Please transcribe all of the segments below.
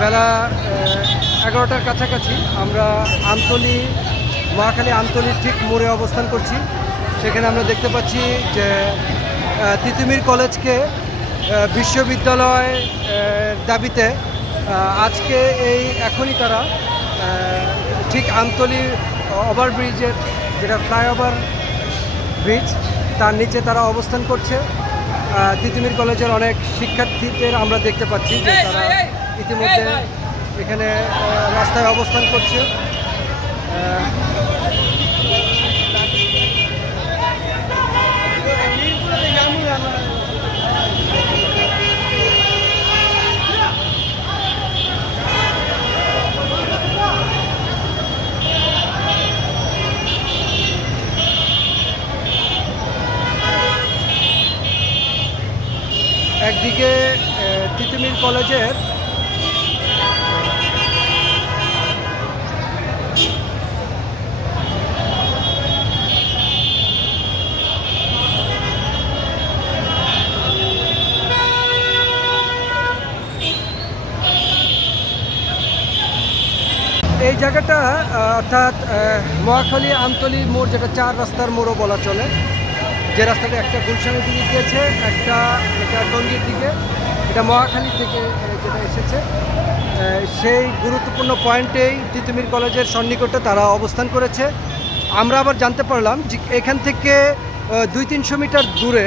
বেলা 11টার কাছাকাছি আমরা মহাখালী আমতলী ঠিক মোড়ে অবস্থান করছি। সেখানে আমরা দেখতে পাচ্ছি যে তিতুমির কলেজকে বিশ্ববিদ্যালয় দাবিতে আজকে এখনই তারা ঠিক আমতলীর ওভারব্রিজের যেটা ফ্লাইওভার ব্রিজ তার নিচে তারা অবস্থান করছে। তিতুমির কলেজের অনেক শিক্ষার্থীদের আমরা দেখতে পাচ্ছি যে তারা ইতিমধ্যে এখানে রাস্তায় অবস্থান করছে। একদিকে তিতুমির কলেজের এই জায়গাটা অর্থাৎ মহাখালী আমতলী মোড়, যেটা 4 রাস্তার মোড়ও বলা চলে, যে রাস্তাটা একটা গুলশানের দিকে গিয়েছে, এটা টঙ্গীর দিকে, এটা মহাখালী থেকে যেটা এসেছে, সেই গুরুত্বপূর্ণ পয়েন্টেই তিতুমির কলেজের সন্নিকটে তারা অবস্থান করেছে। আমরা আবার জানতে পারলাম যে এখান থেকে 200-300 মিটার দূরে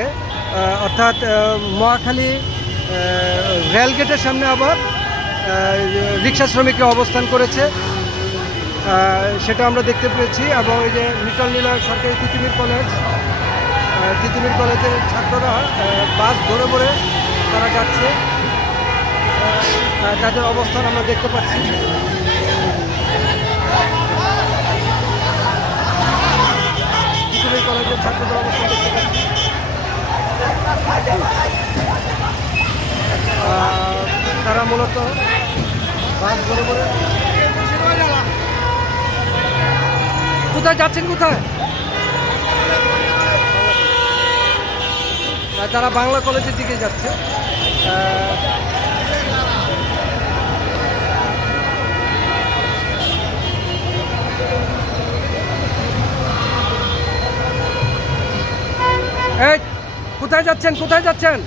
অর্থাৎ মহাখালী রেলগেটের সামনে আবার রিক্সা শ্রমিকরা অবস্থান করেছে, সেটা আমরা দেখতে পেয়েছি। এবং এই যে মিটল নিলয় সরকারি তিতুমির কলেজের ছাত্ররা বাস ধরে ধরে তারা যাচ্ছে, তাদের অবস্থান আমরা দেখতে পাচ্ছি। তিতুমির কলেজের ছাত্রদের অবস্থান দেখতে পাচ্ছি। তারা মূলত বাস ধরে ধরে কোথায় যাচ্ছেন, কোথায়? তারা বাংলা কলেজের দিকে যাচ্ছে। এই কোথায় যাচ্ছেন, কোথায় যাচ্ছেন?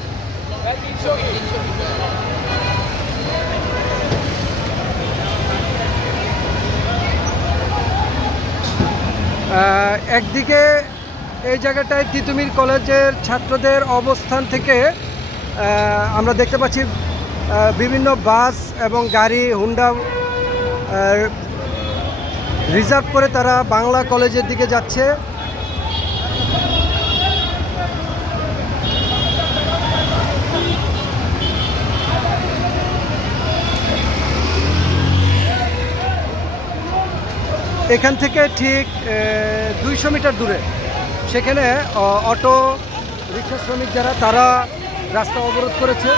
একদিকে এই জায়গাটায় তিতুমির কলেজের ছাত্রদের অবস্থান থেকে আমরা দেখতে পাচ্ছি বিভিন্ন বাস এবং গাড়ি হুন্ডা রিজার্ভ করে তারা বাংলা কলেজের দিকে যাচ্ছে। এখান থেকে ঠিক 200 মিটার দূরে সেখানে অটো রিক্সা শ্রমিক যারা তারা রাস্তা অবরোধ করেছে।